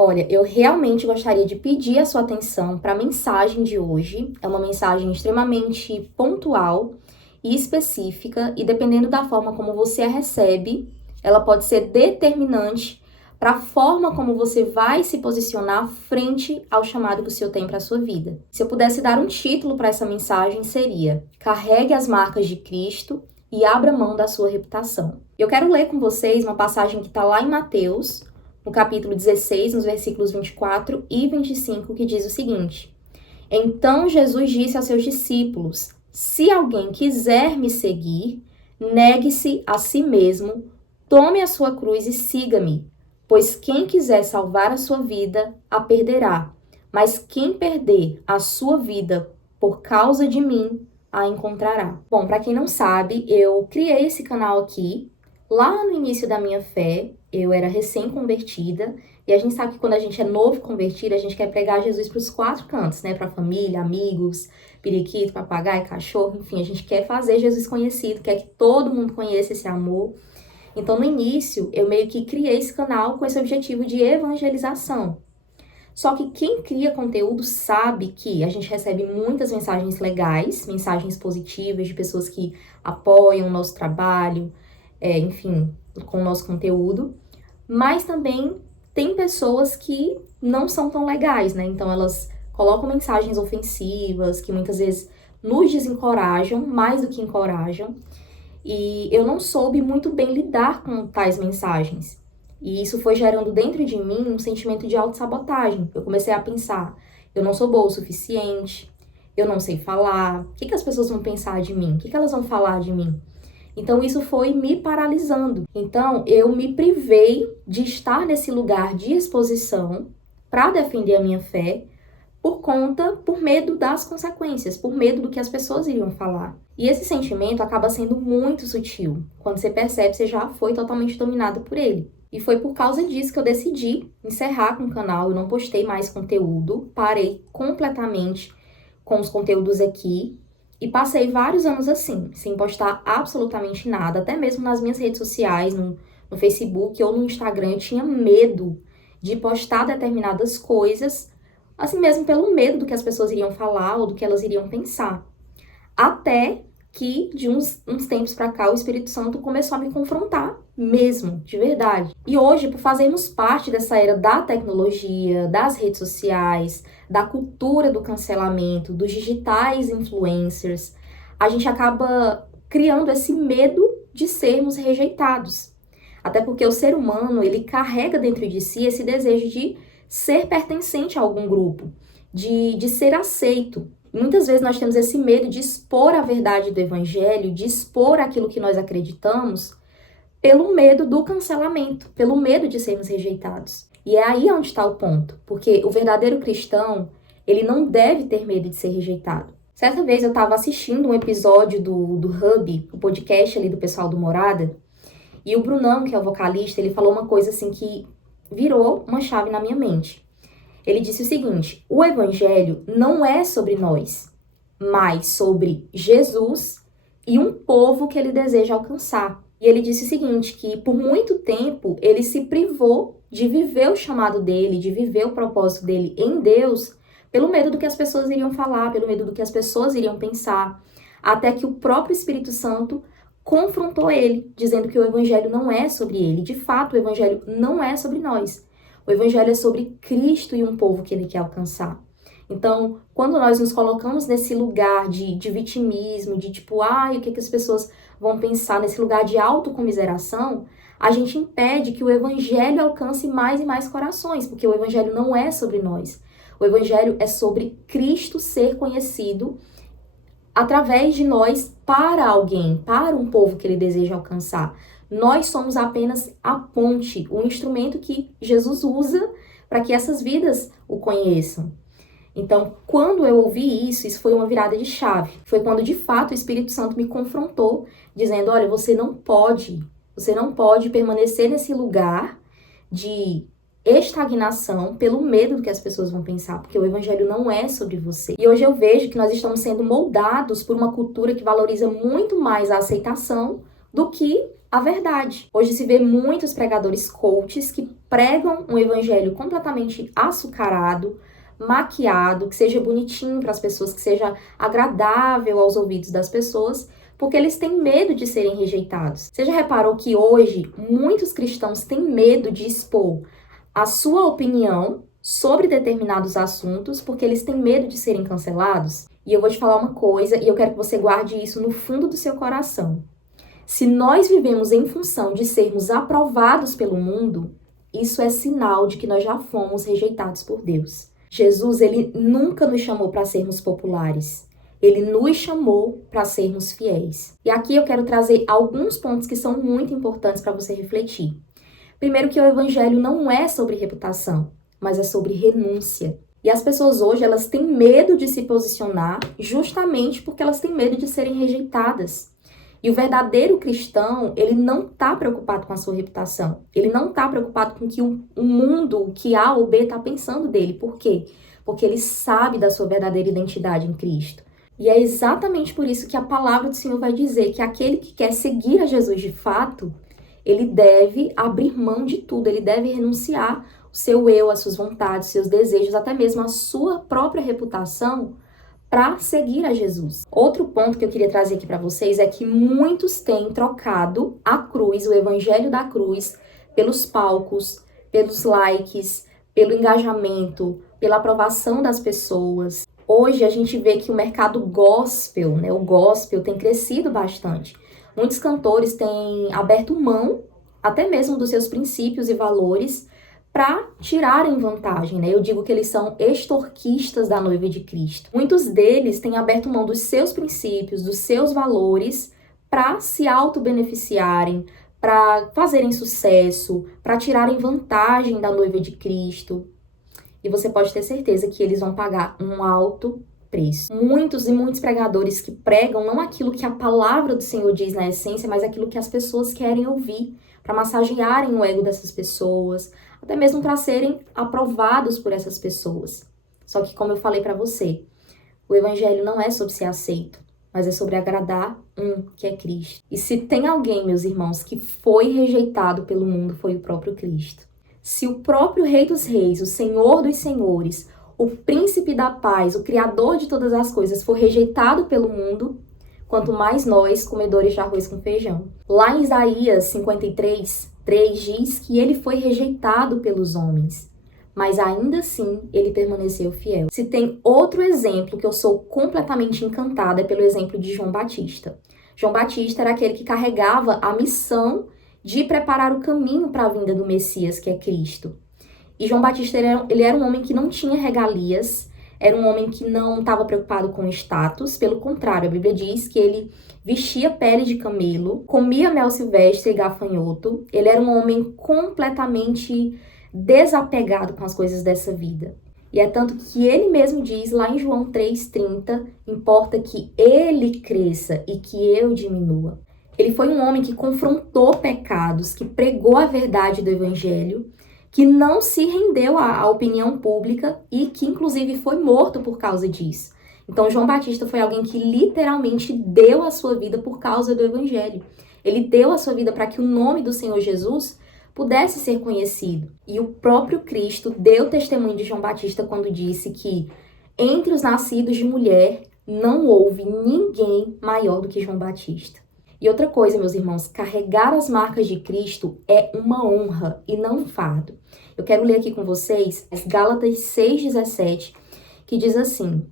Olha, eu realmente gostaria de pedir a sua atenção para a mensagem de hoje. É uma mensagem extremamente pontual e específica, e dependendo da forma como você a recebe, ela pode ser determinante para a forma como você vai se posicionar frente ao chamado que o Senhor tem para a sua vida. Se eu pudesse dar um título para essa mensagem, seria: Carregue as marcas de Cristo e abra mão da sua reputação. Eu quero ler com vocês uma passagem que está lá em Mateus, no capítulo 16, nos versículos 24 e 25, que diz o seguinte: Então Jesus disse aos seus discípulos: Se alguém quiser me seguir, negue-se a si mesmo, tome a sua cruz e siga-me. Pois quem quiser salvar a sua vida, a perderá. Mas quem perder a sua vida por causa de mim, a encontrará. Bom, para quem não sabe, eu criei esse canal aqui lá no início da minha fé. Eu era recém-convertida, e a gente sabe que quando a gente é novo convertido, a gente quer pregar Jesus para os 4 cantos, né? Para a família, amigos, periquito, papagaio, cachorro, enfim, a gente quer fazer Jesus conhecido, quer que todo mundo conheça esse amor. Então, no início, eu meio que criei esse canal com esse objetivo de evangelização. Só que quem cria conteúdo sabe que a gente recebe muitas mensagens legais, mensagens positivas de pessoas que apoiam o nosso trabalho, enfim, com o nosso conteúdo, mas também tem pessoas que não são tão legais, né? Então elas colocam mensagens ofensivas que muitas vezes nos desencorajam, mais do que encorajam, e eu não soube muito bem lidar com tais mensagens. E isso foi gerando dentro de mim um sentimento de autossabotagem. Eu comecei a pensar: eu não sou boa o suficiente, eu não sei falar, o que as pessoas vão pensar de mim? O que elas vão falar de mim? Então, isso foi me paralisando. Então, eu me privei de estar nesse lugar de exposição para defender a minha fé por medo das consequências, por medo do que as pessoas iriam falar. E esse sentimento acaba sendo muito sutil. Quando você percebe, você já foi totalmente dominado por ele. E foi por causa disso que eu decidi encerrar com o canal. Eu não postei mais conteúdo, parei completamente com os conteúdos aqui. E passei vários anos assim, sem postar absolutamente nada, até mesmo nas minhas redes sociais, no Facebook ou no Instagram, eu tinha medo de postar determinadas coisas, assim mesmo pelo medo do que as pessoas iriam falar ou do que elas iriam pensar. Até que, de uns tempos pra cá, o Espírito Santo começou a me confrontar mesmo, de verdade. E hoje, por fazermos parte dessa era da tecnologia, das redes sociais, da cultura do cancelamento, dos digitais influencers, a gente acaba criando esse medo de sermos rejeitados. Até porque o ser humano, ele carrega dentro de si esse desejo de ser pertencente a algum grupo, de ser aceito. Muitas vezes nós temos esse medo de expor a verdade do evangelho, de expor aquilo que nós acreditamos, pelo medo do cancelamento, pelo medo de sermos rejeitados. E é aí onde está o ponto, porque o verdadeiro cristão, ele não deve ter medo de ser rejeitado. Certa vez eu estava assistindo um episódio do Hub, o podcast ali do pessoal do Morada, e o Brunão, que é o vocalista, ele falou uma coisa assim que virou uma chave na minha mente. Ele disse o seguinte: o evangelho não é sobre nós, mas sobre Jesus e um povo que ele deseja alcançar. E ele disse o seguinte, que por muito tempo ele se privou de viver o chamado dele, de viver o propósito dele em Deus, pelo medo do que as pessoas iriam falar, pelo medo do que as pessoas iriam pensar, até que o próprio Espírito Santo confrontou ele, dizendo que o evangelho não é sobre ele. De fato, o evangelho não é sobre nós. O evangelho é sobre Cristo e um povo que ele quer alcançar. Então, quando nós nos colocamos nesse lugar de vitimismo, de tipo, o que as pessoas vão pensar, nesse lugar de autocomiseração, a gente impede que o evangelho alcance mais e mais corações, porque o evangelho não é sobre nós. O evangelho é sobre Cristo ser conhecido através de nós para alguém, para um povo que ele deseja alcançar. Nós somos apenas a ponte, o instrumento que Jesus usa para que essas vidas o conheçam. Então, quando eu ouvi isso foi uma virada de chave. Foi quando, de fato, o Espírito Santo me confrontou, dizendo: olha, você não pode permanecer nesse lugar de estagnação pelo medo do que as pessoas vão pensar, porque o evangelho não é sobre você. E hoje eu vejo que nós estamos sendo moldados por uma cultura que valoriza muito mais a aceitação do que a verdade. Hoje se vê muitos pregadores coaches que pregam um evangelho completamente açucarado, maquiado, que seja bonitinho para as pessoas, que seja agradável aos ouvidos das pessoas, porque eles têm medo de serem rejeitados. Você já reparou que hoje muitos cristãos têm medo de expor a sua opinião sobre determinados assuntos porque eles têm medo de serem cancelados? E eu vou te falar uma coisa e eu quero que você guarde isso no fundo do seu coração. Se nós vivemos em função de sermos aprovados pelo mundo, isso é sinal de que nós já fomos rejeitados por Deus. Jesus, ele nunca nos chamou para sermos populares. Ele nos chamou para sermos fiéis. E aqui eu quero trazer alguns pontos que são muito importantes para você refletir. Primeiro, que o evangelho não é sobre reputação, mas é sobre renúncia. E as pessoas hoje, elas têm medo de se posicionar justamente porque elas têm medo de serem rejeitadas. E o verdadeiro cristão, ele não está preocupado com a sua reputação. Ele não está preocupado com o que o mundo, o que A ou B está pensando dele. Por quê? Porque ele sabe da sua verdadeira identidade em Cristo. E é exatamente por isso que a palavra do Senhor vai dizer que aquele que quer seguir a Jesus de fato, ele deve abrir mão de tudo, ele deve renunciar o seu eu, as suas vontades, os seus desejos, até mesmo a sua própria reputação, para seguir a Jesus. Outro ponto que eu queria trazer aqui para vocês é que muitos têm trocado a cruz, o evangelho da cruz, pelos palcos, pelos likes, pelo engajamento, pela aprovação das pessoas. Hoje a gente vê que o mercado gospel, o gospel tem crescido bastante. Muitos cantores têm aberto mão, até mesmo dos seus princípios e valores, para tirarem vantagem, Eu digo que eles são extorquistas da noiva de Cristo. Muitos deles têm aberto mão dos seus princípios, dos seus valores, para se auto-beneficiarem, para fazerem sucesso, para tirarem vantagem da noiva de Cristo. E você pode ter certeza que eles vão pagar um alto preço. Muitos e muitos pregadores que pregam não aquilo que a palavra do Senhor diz na essência, mas aquilo que as pessoas querem ouvir, para massagearem o ego dessas pessoas, até mesmo para serem aprovados por essas pessoas. Só que, como eu falei para você, o evangelho não é sobre ser aceito, mas é sobre agradar que é Cristo. E se tem alguém, meus irmãos, que foi rejeitado pelo mundo, foi o próprio Cristo. Se o próprio Rei dos Reis, o Senhor dos Senhores, o Príncipe da Paz, o Criador de todas as coisas, for rejeitado pelo mundo, quanto mais nós, comedores de arroz com feijão. Lá em Isaías 53, 3 diz que ele foi rejeitado pelos homens, mas ainda assim ele permaneceu fiel. Se tem outro exemplo que eu sou completamente encantada, é pelo exemplo de João Batista. João Batista era aquele que carregava a missão de preparar o caminho para a vinda do Messias, que é Cristo. E João Batista, ele era um homem que não tinha regalias, era um homem que não estava preocupado com status, pelo contrário, a Bíblia diz que ele vestia pele de camelo, comia mel silvestre e gafanhoto, ele era um homem completamente desapegado com as coisas dessa vida. E é tanto que ele mesmo diz lá em João 3,30, importa que ele cresça e que eu diminua. Ele foi um homem que confrontou pecados, que pregou a verdade do evangelho, que não se rendeu à opinião pública e que, inclusive, foi morto por causa disso. Então, João Batista foi alguém que literalmente deu a sua vida por causa do evangelho. Ele deu a sua vida para que o nome do Senhor Jesus pudesse ser conhecido. E o próprio Cristo deu testemunho de João Batista quando disse que entre os nascidos de mulher não houve ninguém maior do que João Batista. E outra coisa, meus irmãos, carregar as marcas de Cristo é uma honra e não um fardo. Eu quero ler aqui com vocês Gálatas 6,17, que diz assim: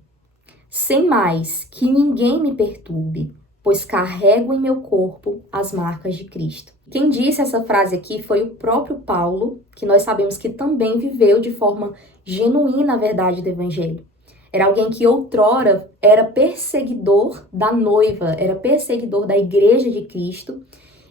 sem mais, que ninguém me perturbe, pois carrego em meu corpo as marcas de Cristo. Quem disse essa frase aqui foi o próprio Paulo, que nós sabemos que também viveu de forma genuína a verdade do evangelho. Era alguém que outrora era perseguidor da noiva, era perseguidor da igreja de Cristo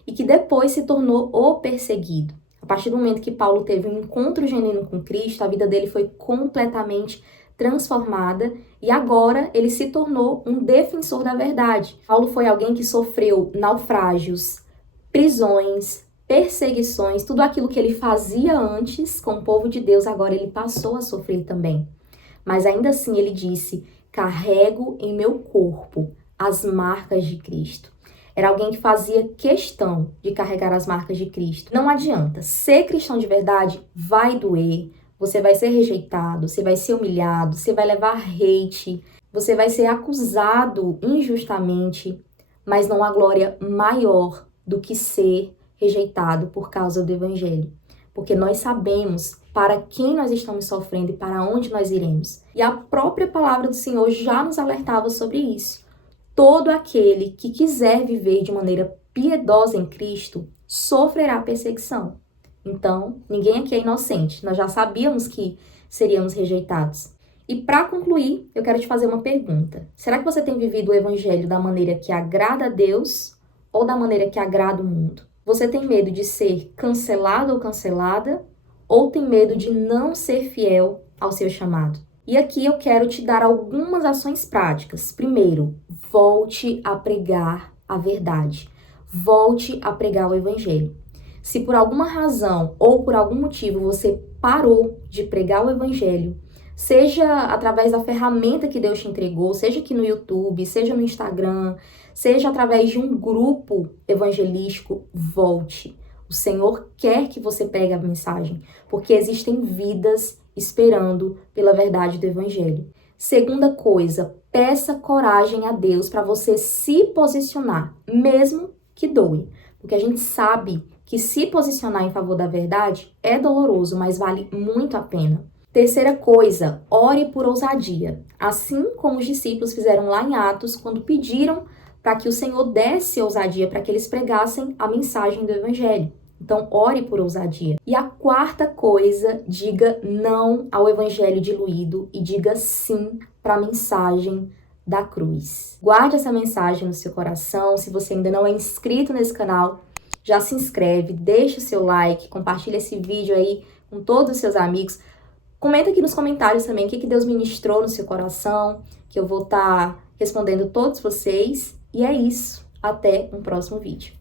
e que depois se tornou o perseguido. A partir do momento que Paulo teve um encontro genuíno com Cristo, a vida dele foi completamente transformada e agora ele se tornou um defensor da verdade. Paulo foi alguém que sofreu naufrágios, prisões, perseguições, tudo aquilo que ele fazia antes com o povo de Deus, agora ele passou a sofrer também. Mas ainda assim ele disse, carrego em meu corpo as marcas de Cristo. Era alguém que fazia questão de carregar as marcas de Cristo. Não adianta. Ser cristão de verdade vai doer. Você vai ser rejeitado, você vai ser humilhado, você vai levar hate, você vai ser acusado injustamente, mas não há glória maior do que ser rejeitado por causa do Evangelho. Porque nós sabemos para quem nós estamos sofrendo e para onde nós iremos. E a própria palavra do Senhor já nos alertava sobre isso. Todo aquele que quiser viver de maneira piedosa em Cristo sofrerá perseguição. Então, ninguém aqui é inocente. Nós já sabíamos que seríamos rejeitados. E para concluir, eu quero te fazer uma pergunta. Será que você tem vivido o Evangelho da maneira que agrada a Deus ou da maneira que agrada o mundo? Você tem medo de ser cancelado ou cancelada? Ou tem medo de não ser fiel ao seu chamado? E aqui eu quero te dar algumas ações práticas. Primeiro, volte a pregar a verdade. Volte a pregar o Evangelho. Se por alguma razão ou por algum motivo você parou de pregar o Evangelho, seja através da ferramenta que Deus te entregou, seja aqui no YouTube, seja no Instagram, seja através de um grupo evangelístico, volte. O Senhor quer que você pregue a mensagem, porque existem vidas esperando pela verdade do Evangelho. Segunda coisa, peça coragem a Deus para você se posicionar, mesmo que doe. Porque a gente sabe que se posicionar em favor da verdade é doloroso, mas vale muito a pena. Terceira coisa, ore por ousadia. Assim como os discípulos fizeram lá em Atos, quando pediram para que o Senhor desse ousadia para que eles pregassem a mensagem do Evangelho. Então, ore por ousadia. E a quarta coisa, diga não ao evangelho diluído e diga sim para a mensagem da cruz. Guarde essa mensagem no seu coração. Se você ainda não é inscrito nesse canal, já se inscreve, deixa o seu like, compartilha esse vídeo aí com todos os seus amigos. Comenta aqui nos comentários também o que Deus ministrou no seu coração, que eu vou estar respondendo todos vocês. E é isso. Até um próximo vídeo.